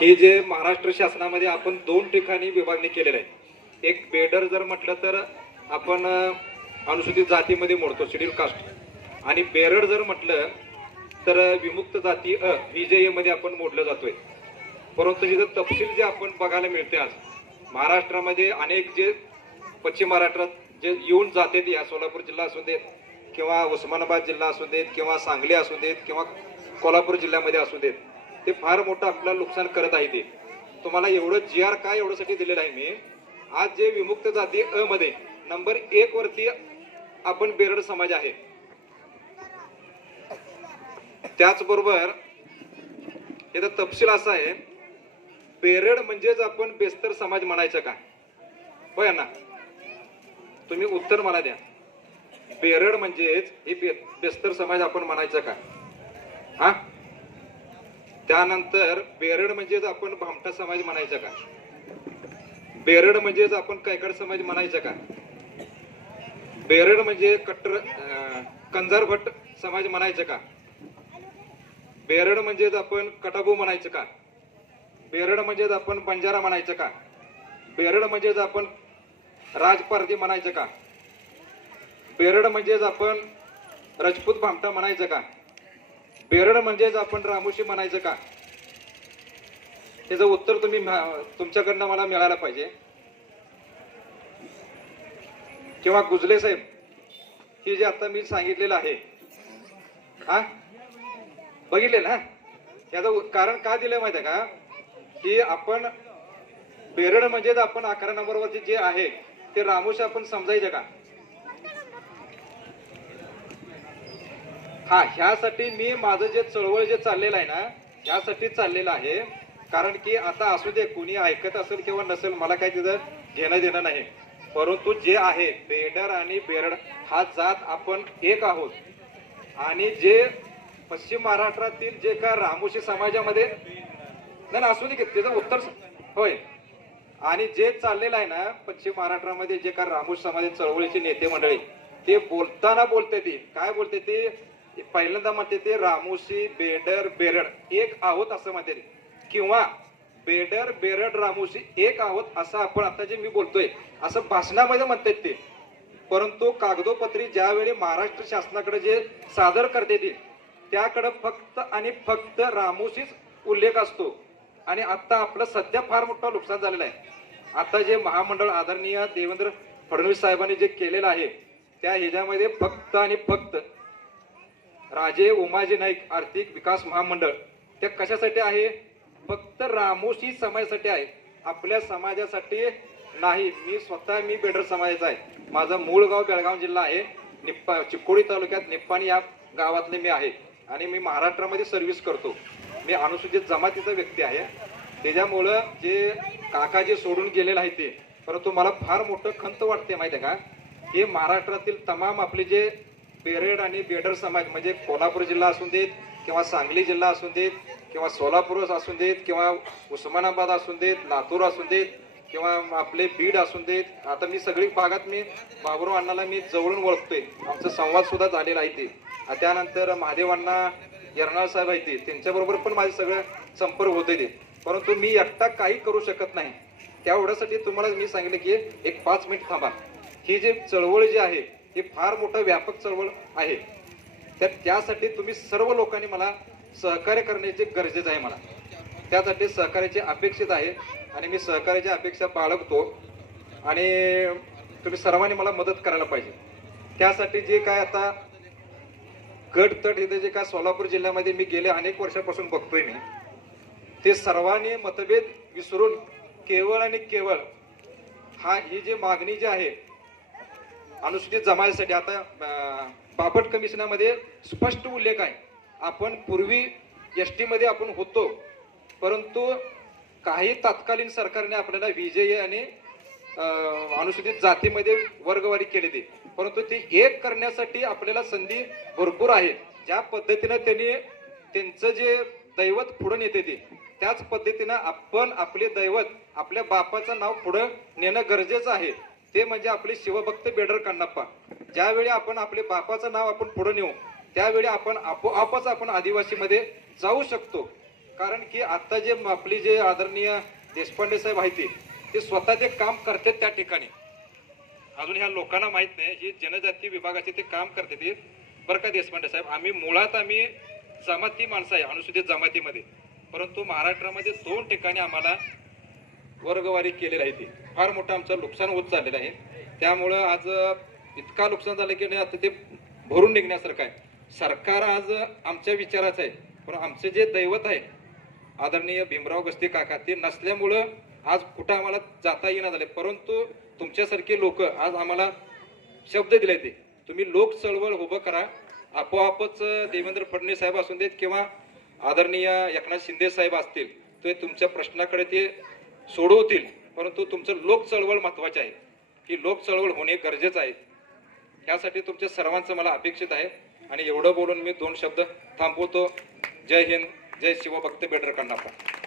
हे जे महाराष्ट्र शासनामध्ये आपण दोन ठिकाणी विभागणी केलेलं आहे एक बेडर जर म्हटलं तर आपण अनुसूचित जातीमध्ये मोडतो शेड्यूल कास्ट. आणि बेरड जर म्हटलं तर विमुक्त जाती अ VJA मध्ये आपण मोडलं जातोय. परंतु हिचं तपशील जे आपण बघायला मिळते आज महाराष्ट्रामध्ये अनेक जे पश्चिम महाराष्ट्रात जे येऊन जाते या सोलापूर जिल्हा असू देत किंवा उस्मानाबाद जिल्हा असू देत किंवा सांगली असू देत किंवा कोल्हापूर जिल्ह्यामध्ये असू देत ते फार मोठं आपलं नुकसान करत आहे ते. तुम्हाला एवढं जी आर काय एवढ्यासाठी दिलेलं आहे मी? आज जे विमुक्त जाती अ मध्ये नंबर एक वरती आपण बेरड समाज आहे. त्याचबरोबर याचा तपशील असा आहे बेरड म्हणजेच आपण बेस्तर समाज म्हणायचं का? होय ना तुम्ही उत्तर मला द्या. बेरड म्हणजेच हे बेस्तर समाज आपण म्हणायचं का? हा? त्यानंतर बेरड म्हणजेच आपण भामटा समाज म्हणायचा का? बेरड म्हणजेच आपण कैकड समाज म्हणायचा का? बेरड म्हणजे कट्टर कंजार भट्ट समाज म्हणायचं का? बेरड म्हणजेच आपण कटाबू म्हणायचं का? बेरड म्हणजेच आपण बंजारा म्हणायचं का? बेरड म्हणजेच आपण राजपारधी म्हणायचं का? बेरड म्हणजेच आपण राजपूत भामटा म्हणायचं का? बेरड म्हणजेच आपण रामोशी म्हणायचं का? त्याचं उत्तर तुम्ही म्हा- तुमच्याकडनं मला मिळायला पाहिजे. किंवा गुजले साहेब हे जे आता मी सांगितलेलं आहे हा? बघितले ना याचं कारण का दिलं माहिती आहे का? की आपण बेरड म्हणजेच आपण अकरा नंबरवरती जे आहे ते रामोशी आपण समजायचं का? हा ह्यासाठी मी माझं जे चळवळ जे चाललेलं आहे ना ह्यासाठी चाललेलं आहे. कारण की आता असू दे कुणी ऐकत असेल किंवा नसेल मला काही तिथं घेणं देणं नाही. परंतु जे आहे बेडर आणि बेरड हा जात आपण एक आहोत. आणि जे पश्चिम महाराष्ट्रातील जे का रामोशी समाजामध्ये नाही असू दे की त्याचं उत्तर होय. आणि जे चाललेलं आहे ना पश्चिम महाराष्ट्रामध्ये जे का रामोशी समाज चळवळीचे नेते मंडळी ते बोलताना बोलते ते. काय बोलते ते? पहिल्यांदा म्हणते ते रामोशी बेडर बेरड एक आहोत असं म्हणते किंवा बेडर बेरड रामोशी एक आहोत असं आपण आता जे मी बोलतोय असं भाषणामध्ये म्हणतात ते. परंतु कागदोपत्री ज्यावेळी महाराष्ट्र शासनाकडे जे सादर करते येतील त्याकडे फक्त आणि फक्त रामोशीच उल्लेख असतो. आणि आता आपलं सध्या फार मोठं नुकसान झालेलं आहे. आता जे महामंडळ आदरणीय देवेंद्र फडणवीस साहेबांनी जे केलेलं आहे त्या ह्याच्यामध्ये फक्त आणि फक्त राजे उमाजी नाईक आर्थिक विकास महामंडळ. ते कशासाठी आहे? फक्त रामोशी समाजासाठी आहे. आपल्या समाजासाठी नाही. मी स्वतः मी बेडर समाजाचा आहे. माझं मूळ गाव बेळगाव जिल्हा आहे. निप्पा चिकोडी तालुक्यात निप्पाणी या गावातले मी आहे. आणि मी महाराष्ट्रामध्ये सर्व्हिस करतो. मी अनुसूचित जमातीचा व्यक्ती आहे. त्याच्यामुळं जे काका जे सोडून गेलेलं आहे ते परंतु मला फार मोठं खंत वाटते माहिती आहे का? हे महाराष्ट्रातील तमाम आपले जे बेरेड आणि बेडर समाज म्हणजे कोल्हापूर जिल्हा असून देत किंवा सांगली जिल्हा असून देत किंवा सोलापूर असून देत किंवा उस्मानाबाद असून देत लातूर असून देत किंवा आपले बीड असून देत आता मी सगळी भागात मी बाबुराव अण्णाला मी जवळून ओळखतोय. आमचा संवाद सुद्धा झालेला आहे ते त्यानंतर महादेव अण्णा यरनाळ साहेब आहे ते. त्यांच्याबरोबर पण माझे सगळं संपर्क होते ते. परंतु मी एकटा काही करू शकत नाही. त्यावेळेसाठी तुम्हाला मी सांगितलं की एक पाच मिनिट थांबा. ही जी चळवळ जी आहे ही फार मोठं व्यापक चळवळ आहे. तर त्यासाठी तुम्ही सर्व लोकांनी मला सहकार्य करण्याचे गरजेचं आहे मला. त्यासाठी सहकार्याची अपेक्षित आहे आणि मी सहकार्याची अपेक्षा बाळगतो आणि तुम्ही सर्वांनी मला मदत करायला पाहिजे. त्यासाठी जे काय आता गट तट इथे जे काय सोलापूर जिल्ह्यामध्ये मी गेले अनेक वर्षापासून बघतोय मी ते सर्वांनी मतभेद विसरून केवळ आणि केवळ हा ही जी मागणी जी आहे अनुसूचित जमातीसाठी आता बापट कमिशनामध्ये स्पष्ट उल्लेख आहे. आपण पूर्वी एस टीमध्ये आपण होतो परंतु काही तत्कालीन सरकारने आपल्याला विजयी आणि अनुसूचित जातीमध्ये वर्गवारी केली ती परंतु ती एक करण्यासाठी आपल्याला संधी भरपूर आहे. ज्या पद्धतीनं त्यांनी त्यांचं जे दैवत पुढे नेते ते त्याच पद्धतीनं आपण आपले दैवत आपल्या बापाचं नाव पुढं नेणं गरजेचं आहे. ते म्हणजे आपले शिवभक्त बेडर कण्णप्पा ज्यावेळी आपण आपले बापाचं नाव आपण पुढे नेऊ त्यावेळी आपण आपोआपच आपण आदिवासीमध्ये जाऊ शकतो. कारण की आता जे आपली जे आदरणीय देशपांडे साहेब आहेत ते स्वतः ते काम करतात त्या ठिकाणी. अजून ह्या लोकांना माहीत नाही ही जनजाती विभागाचे ते काम करते बरं का देशपांडे साहेब आम्ही मुळात आम्ही जमाती माणसं आहे अनुसूचित जमातीमध्ये. परंतु महाराष्ट्रामध्ये दोन ठिकाणी आम्हाला वर्गवारी केलेली आहे ती. फार मोठं आमचं नुकसान होत चाललेलं आहे. त्यामुळं आज इतका नुकसान झालं की नाही आता ते भरून निघण्यासारखं आहे. सरकार आज आमच्या विचाराचं आहे. पण आमचं जे दैवत आहे आदरणीय भीमराव गस्ती काका ते नसल्यामुळं आज कुठं आम्हाला जाता येईना झाले परंतु तुमच्यासारखे लोक आज आम्हाला शब्द दिले ते. तुम्ही लोक चळवळ उभं करा. आपोआपच देवेंद्र फडणवीस साहेब असून देत किंवा आदरणीय एकनाथ शिंदे साहेब असतील ते तुमच्या प्रश्नाकडे ते सोडवतील. परंतु तुमचं लोक चळवळ महत्वाची आहे. ही लोक चळवळ होणे गरजेचं आहे. यासाठी तुमच्या सर्वांचं मला अपेक्षित आहे. आणि एवढं बोलून मी दोन शब्द थांबवतो. जय हिंद जय शिवभक्त बेडरकांना पण.